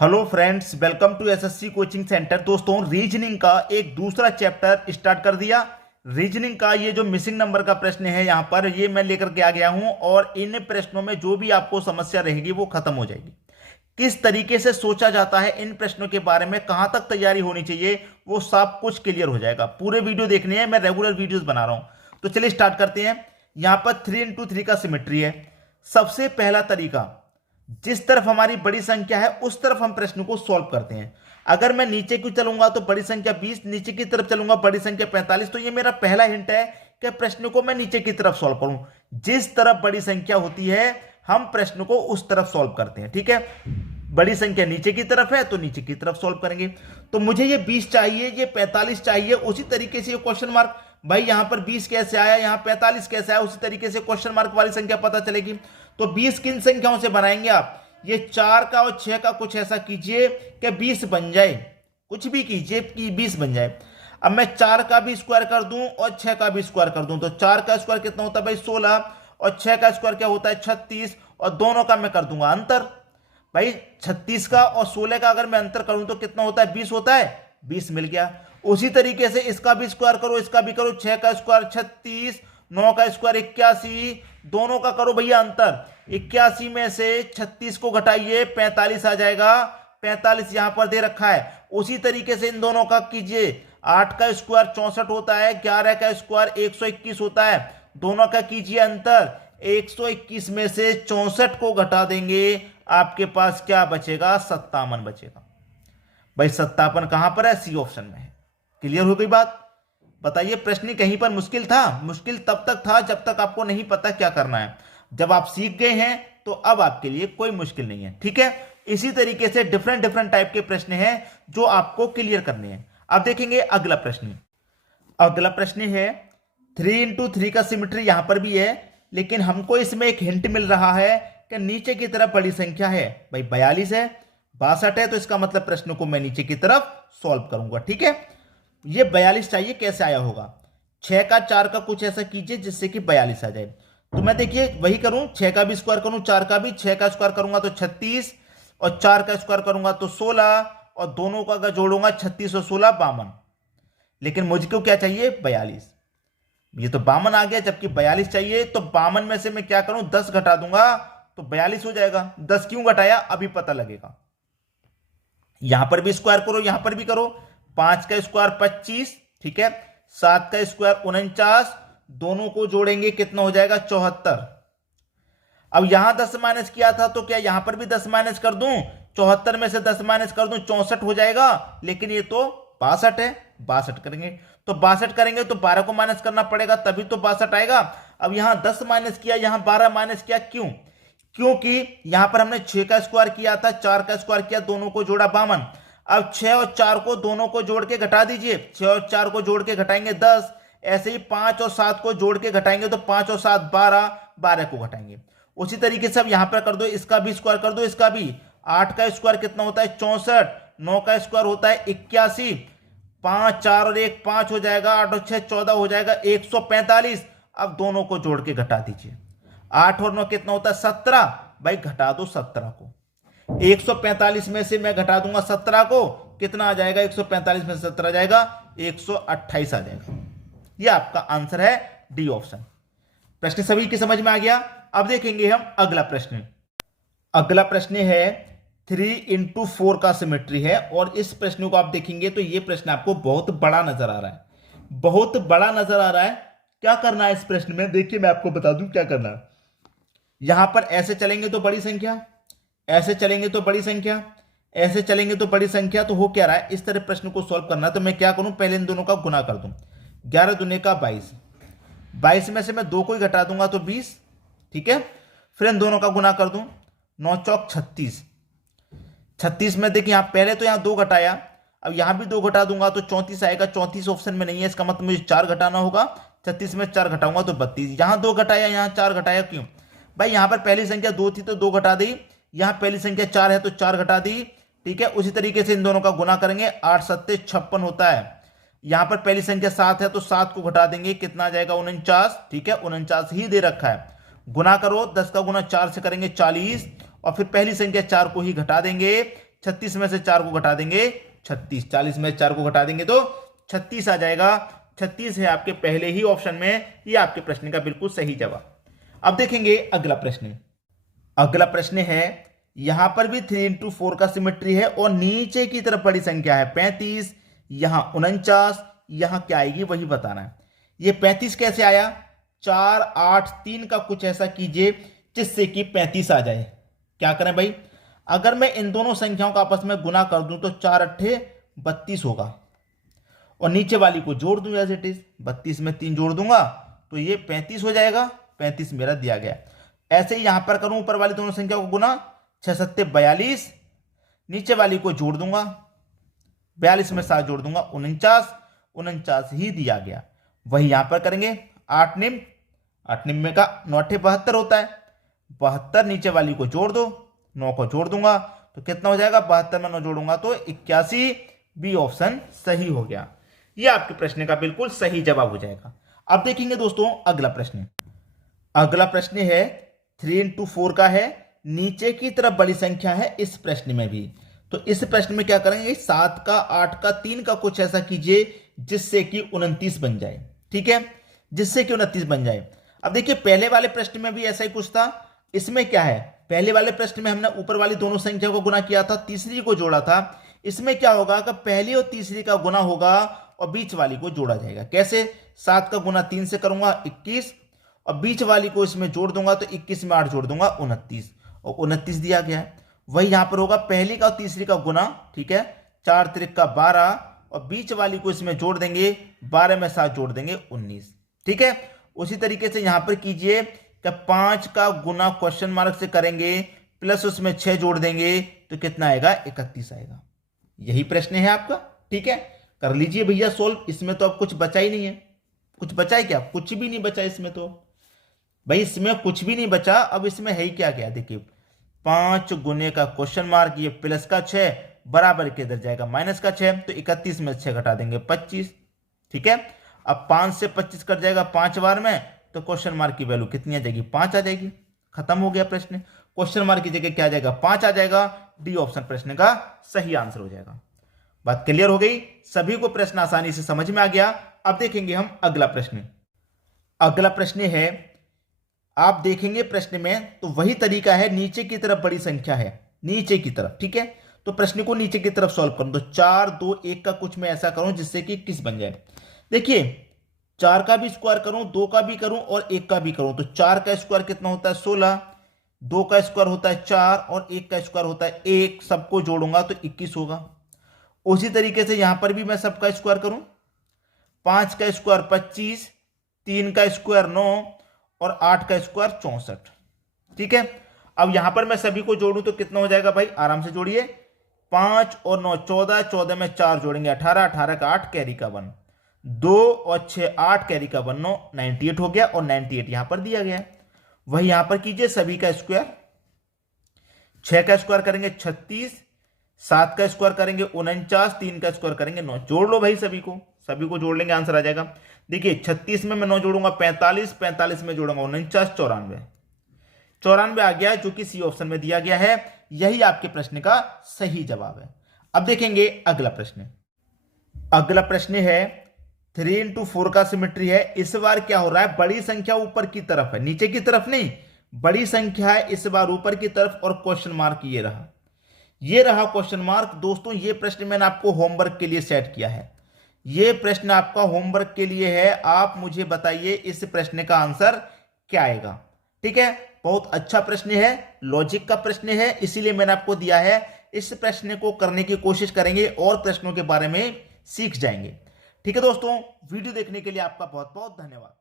Hello friends, welcome to SSC coaching centre. दोस्तों, reasoning का एक दूसरा चैप्टर स्टार्ट कर दिया। रीजनिंग का ये जो मिसिंग नंबर का प्रश्न है यहाँ पर ये मैं लेकर के आ गया हूँ और इन प्रश्नों में जो भी आपको समस्या रहेगी वो खत्म हो जाएगी। किस तरीके से सोचा जाता है इन प्रश्नों के बारे में, कहां तक तैयारी होनी चाहिए, वो सब कुछ क्लियर हो जाएगा। पूरे वीडियो देखने हैं, मैं रेगुलर वीडियोस बना रहा हूं। तो चलिए स्टार्ट करते हैं। यहां पर 3 into 3 का सिमेट्री है। सबसे पहला तरीका, जिस तरफ हमारी बड़ी संख्या है उस तरफ हम प्रश्न को सॉल्व करते हैं। अगर मैं नीचे की चलूंगा तो बड़ी संख्या 20, नीचे की तरफ चलूंगा बड़ी संख्या 45। तो ये मेरा पहला हिंट है कि प्रश्न को मैं नीचे की तरफ सॉल्व करूं। जिस तरफ बड़ी संख्या होती है हम प्रश्न को उस तरफ सॉल्व करते हैं। ठीक है, बड़ी संख्या नीचे की तरफ है तो नीचे की तरफ सॉल्व करेंगे। तो मुझे ये 20 चाहिए, ये 45 चाहिए। उसी तरीके से ये क्वेश्चन मार्क, भाई यहां पर 20 कैसे आया, यहां 45 कैसे आया, उसी तरीके से क्वेश्चन मार्क वाली संख्या पता चलेगी। तो 20 किन संख्याओं से बनाएंगे आप? ये 4 का और 6 का कुछ ऐसा कीजिए कि 20 बन जाए। कुछ भी कीजिए कि 20 बन जाए। अब मैं 4 का भी स्क्वायर कर दूं और 6 का भी स्क्वायर कर दूं तो 4 का स्क्वायर कितना होता है भाई 16, और 6 का स्क्वायर क्या होता है 36, और दोनों का मैं कर दूंगा अंतर। भाई 36 का और 16 का अगर मैं अंतर करूं तो कितना होता है 20 होता है, 20 मिल गया। उसी तरीके से इसका भी स्क्वायर करो, इसका भी करो। 6 का स्क्वायर 36, 9 का स्क्वायर 81, दोनों का करो भैया अंतर। 81 में से 36 को घटाइए 45 आ जाएगा। 45 यहां पर दे रखा है। उसी तरीके से इन दोनों का कीजिए। 8 का स्क्वायर 64 होता है, 11 का स्क्वायर 121 होता है। दोनों का कीजिए अंतर। 121 में से 64 को घटा देंगे, आपके पास क्या बचेगा? 57 बचेगा। भाई 57 कहां पर है? सी ऑप्शन में है। क्लियर हो गई बात? बताइए, प्रश्न कहीं पर मुश्किल था? मुश्किल तब तक था जब तक आपको नहीं पता क्या करना है। जब आप सीख गए हैं तो अब आपके लिए कोई मुश्किल नहीं है। ठीक है, इसी तरीके से डिफरेंट डिफरेंट टाइप के प्रश्न हैं जो आपको क्लियर करने हैं। अब देखेंगे अगला प्रश्न। अगला प्रश्न है 3 into 3 का सिमेट्री यहां पर भी है, लेकिन हमको इसमें एक हिंट मिल रहा है कि नीचे की तरफ बड़ी संख्या है। भाई 42 है, 62 है, तो इसका मतलब प्रश्न को मैं नीचे की तरफ सॉल्व करूंगा। ठीक है, ये 42 चाहिए, कैसे आया होगा? 6 का 4 का कुछ ऐसा कीजिए जिससे कि 42 आ जाए। तो मैं देखिए वही करूं, 6 का भी स्क्वायर करूं, 4 का भी। 6 का स्क्वायर करूंगा तो 36, और 4 का स्क्वायर करूंगा तो 16, और दोनों का अगर जोड़ूंगा 36 और 16 52। लेकिन मुझको क्या चाहिए? 42। ये तो 52 आ गया, जबकि 42 चाहिए। तो 52 में से मैं क्या करूं? 10 घटा दूंगा तो 42 हो जाएगा। 10 क्यों घटाया अभी पता लगेगा। यहां पर भी स्क्वायर करो, यहां पर भी करो। 5 का स्क्वायर 25, ठीक है। 7 का स्क्वायर 49, दोनों को जोड़ेंगे कितना हो जाएगा? 74। अब यहां 10 माइनस किया था तो क्या यहां पर भी 10 माइनस कर दूं? 74 में से 10 माइनस कर दूं 64 हो जाएगा। लेकिन ये तो 62 है, 62 करेंगे। तो 62 करेंगे तो 12 को माइनस करना पड़ेगा, तभी तो 62 आएगा। अब यहां 10 माइनस किया, यहां 12 माइनस किया, क्यों? क्योंकि यहां पर हमने 6 का स्क्वायर किया था, 4 का स्क्वायर किया, दोनों को जोड़ा 52। अब 6 और 4 को दोनों को जोड़ के घटा दीजिए। 6 और 4 को जोड़ के घटाएंगे 10। ऐसे ही 5 और 7 को जोड़ के घटाएंगे तो 5 और 7 12, 12 को घटाएंगे। उसी तरीके से अब यहां पर कर दो, इसका भी स्क्वायर कर दो, इसका भी। 8 का स्क्वायर कितना होता है? 64। 9 का स्क्वायर होता है 81। 5, 4 और 1 5 हो जाएगा, 8 और 6 14 हो जाएगा, 145। अब दोनों को जोड़ के घटा दीजिए। 8 और 9 कितना होता है? 17। भाई घटा दो 17 को। 145 में से मैं घटा दूंगा 17 को, कितना आ जाएगा? 145 में से 17 आ जाएगा 128 आ जाएगा। ये आपका आंसर है, डी ऑप्शन। प्रश्न सभी की समझ में आ गया? अब देखेंगे हम अगला प्रश्न। अगला प्रश्न है 3 into 4 का सिमेट्री है, और इस प्रश्न को आप देखेंगे तो ये प्रश्न आपको बहुत बड़ा नजर आ रहा है। बहुत बड़ा नजर आ रहा है। क्या करना है इस प्रश्न में? देखिए मैं आपको बता दूं क्या करना है। यहां पर ऐसे चलेंगे तो बड़ी संख्या, ऐसे चलेंगे तो बड़ी संख्या, ऐसे चलेंगे तो बड़ी संख्या। तो हो क्या रहा है, इस तरह प्रश्न को सॉल्व करना है। तो मैं क्या करूं, पहले इन दोनों का गुना कर दूं। 11 दूने का 22, 22 में से मैं 2 को ही घटा दूंगा तो 20, ठीक है। फिर इन दोनों का गुना कर दूं, 9 चौक 36। 36 में देखिए यहां पहले तो यहां 2 घटाया, अब यहां भी 2 घटा दूंगा तो 34 आएगा। 34 ऑप्शन में नहीं है, इसका मतलब मुझे 4 घटाना होगा। 36 में 4 घटाऊंगा तो 32। यहां 2 घटाया, यहां 4 घटाया, क्यों? भाई यहां पर पहली संख्या 2 थी तो 2 घटा दी, यहां पहली संख्या 4 है तो 4 घटा दी, ठीक है। उसी तरीके से इन दोनों का गुना करेंगे, 8 7 56 होता है। यहां पर पहली संख्या 7 है तो 7 को घटा देंगे, कितना आ जाएगा? 49, ठीक है। 49 ही दे रखा है। गुना करो, 10 का गुना 4 से करेंगे 40, और फिर पहली संख्या 4 को ही घटा देंगे, 36 में से 4 को घटा देंगे 36, 40 में 4 को घटा देंगे तो 36 आ जाएगा। 36 है आपके पहले ही ऑप्शन में, ये आपके प्रश्न का बिल्कुल सही जवाब। अब देखेंगे अगला प्रश्न। अगला प्रश्न है, यहां पर भी 3 into 4 का सिमेट्री है और नीचे की तरफ बड़ी संख्या है 35, यहां 49, यहां क्या आएगी वही बताना है। ये 35 कैसे आया? 4 8 3 का कुछ ऐसा कीजिए जिससे कि 35 आ जाए। क्या करें भाई? अगर मैं इन दोनों संख्याओं का आपस में गुना कर दूं तो 4 अट्ठे 32 होगा और नीचे वाली को जोड़ दूं एज इट इज, 32 में 3 जोड़ दूंगा तो ये 35 हो जाएगा। 35 मेरा दिया गया। ऐसे ही यहां पर करूं ऊपर वाली दोनों संख्याओं को गुना, 6 सत्ते 42, नीचे वाली को जोड़ दूंगा, 42 में 7 जोड़ दूंगा 49, 49 ही दिया गया। वही यहां पर करेंगे 8 निम में का 9 अट्ठे 72 होता है, 72 नीचे वाली को जोड़ दो, 9 को जोड़ दूंगा तो कितना हो जाएगा? 72 में 9 जोड़ूंगा तो 81। बी ऑप्शन सही हो गया। यह आपके प्रश्न का बिल्कुल सही जवाब हो जाएगा। अब देखेंगे दोस्तों अगला प्रश्न। अगला प्रश्न है 3 into 4 का है, नीचे की तरफ बड़ी संख्या है इस प्रश्न में भी। तो इस प्रश्न में क्या करेंगे? 7 का 8 का 3 का कुछ ऐसा कीजिए जिससे कि 29 बन जाए। ठीक है, जिससे कि 29 बन जाए। अब देखिए पहले वाले प्रश्न में भी ऐसा ही कुछ था। इसमें क्या है? पहले वाले प्रश्न में हमने ऊपर वाली दोनों संख्या को गुना किया था, तीसरी को जोड़ा था। इसमें क्या होगा कि पहली और तीसरी का गुना होगा और बीच वाली को जोड़ा जाएगा। कैसे? 7 का गुना 3 से करूंगा 21 और बीच वाली को इसमें जोड़ दूंगा तो 21 में 8 जोड़ दूंगा 29 और 29 दिया गया है। वही यहां पर होगा पहली का और तीसरी का गुना। ठीक है, 4 त्रिक का 12 और बीच वाली को इसमें जोड़ देंगे, 12 में 7 जोड़ देंगे 19। ठीक है, उसी तरीके से यहां पर कीजिए कि 5 का गुना क्वेश्चन मार्क से करेंगे प्लस उसमें 6 जोड़ देंगे तो कितना आएगा? 31 आएगा। यही प्रश्न है आपका। ठीक है, कर लीजिए भैया सोल्व। इसमें तो अब कुछ बचा ही नहीं है। कुछ बचा है क्या? कुछ भी नहीं बचा इसमें। तो भाई इसमें कुछ भी नहीं बचा। अब इसमें है ही क्या क्या? देखिए 5 गुने का क्वेश्चन मार्क, ये प्लस का 6 बराबर के इधर जाएगा माइनस का 6 तो 31 में 6 घटा देंगे 25। ठीक है, अब 5 से 25 कट जाएगा 5 बार में तो क्वेश्चन मार्क की वैल्यू कितनी आ जाएगी? 5 आ जाएगी। खत्म हो गया प्रश्न। क्वेश्चन मार्क की जगह क्या आ जाएगा? 5 आ जाएगा। डी ऑप्शन प्रश्न का सही आंसर हो जाएगा। बात क्लियर हो गई? सभी को प्रश्न आसानी से समझ में आ गया। अब देखेंगे हम अगला प्रश्न। अगला प्रश्न है, आप देखेंगे प्रश्न में तो वही तरीका है, नीचे की तरफ बड़ी संख्या है, नीचे की तरफ। ठीक है, तो प्रश्न को नीचे की तरफ सॉल्व करूं तो 4 2 1 का कुछ मैं ऐसा करूं जिससे कि 21 बन जाए। देखिए 4 का भी स्क्वायर करूं, 2 का भी करूं और 1 का भी करूं तो 4 का स्क्वायर कितना होता है? 16, 2 का स्क्वायर होता है 4 और 1 का स्क्वायर होता है 1। सबको जोड़ूंगा तो 21 होगा। उसी तरीके से यहां पर भी मैं सबका स्क्वायर करूं, 5 का स्क्वायर 25, 3 का स्क्वायर 9 और 8 का स्क्वायर 64। ठीक है, अब यहां पर मैं सभी को जोड़ूं तो कितना हो जाएगा भाई? आराम से जोड़िए। 5 और 9 14, 14 में 4 जोड़ेंगे 18, 18 का 8 कैरी का 1, 2 और 6 8 कैरी का 1 9, 98 हो गया और 98 यहां पर दिया गया है। वही यहां पर कीजिए सभी का स्क्वायर। 6 का स्क्वायर करेंगे 36, 7 का स्क्वायर करेंगे 49, 3 का स्क्वायर करेंगे 9। जोड़ लो भाई सभी को जोड़ लेंगे, आंसर आ जाएगा। देखिए 36 में मैं 9 जोड़ूंगा 45, 45 में जोड़ूंगा 49, 94, 94 आ गया जो कि सी ऑप्शन में दिया गया है। यही आपके प्रश्न का सही जवाब है। अब देखेंगे अगला प्रश्न। अगला प्रश्न है 3 into 4 का सिमेट्री है। इस बार क्या हो रहा है? बड़ी संख्या ऊपर की तरफ है, नीचे की तरफ नहीं। बड़ी संख्या है इस बार ऊपर की तरफ और क्वेश्चन मार्क ये रहा क्वेश्चन मार्क। दोस्तों ये प्रश्न मैंने आपको होमवर्क के लिए सेट किया है। ये प्रश्न आपका होमवर्क के लिए है। आप मुझे बताइए इस प्रश्न का आंसर क्या आएगा। ठीक है, बहुत अच्छा प्रश्न है, लॉजिक का प्रश्न है, इसीलिए मैंने आपको दिया है। इस प्रश्न को करने की कोशिश करेंगे और प्रश्नों के बारे में सीख जाएंगे। ठीक है दोस्तों, वीडियो देखने के लिए आपका बहुत बहुत धन्यवाद।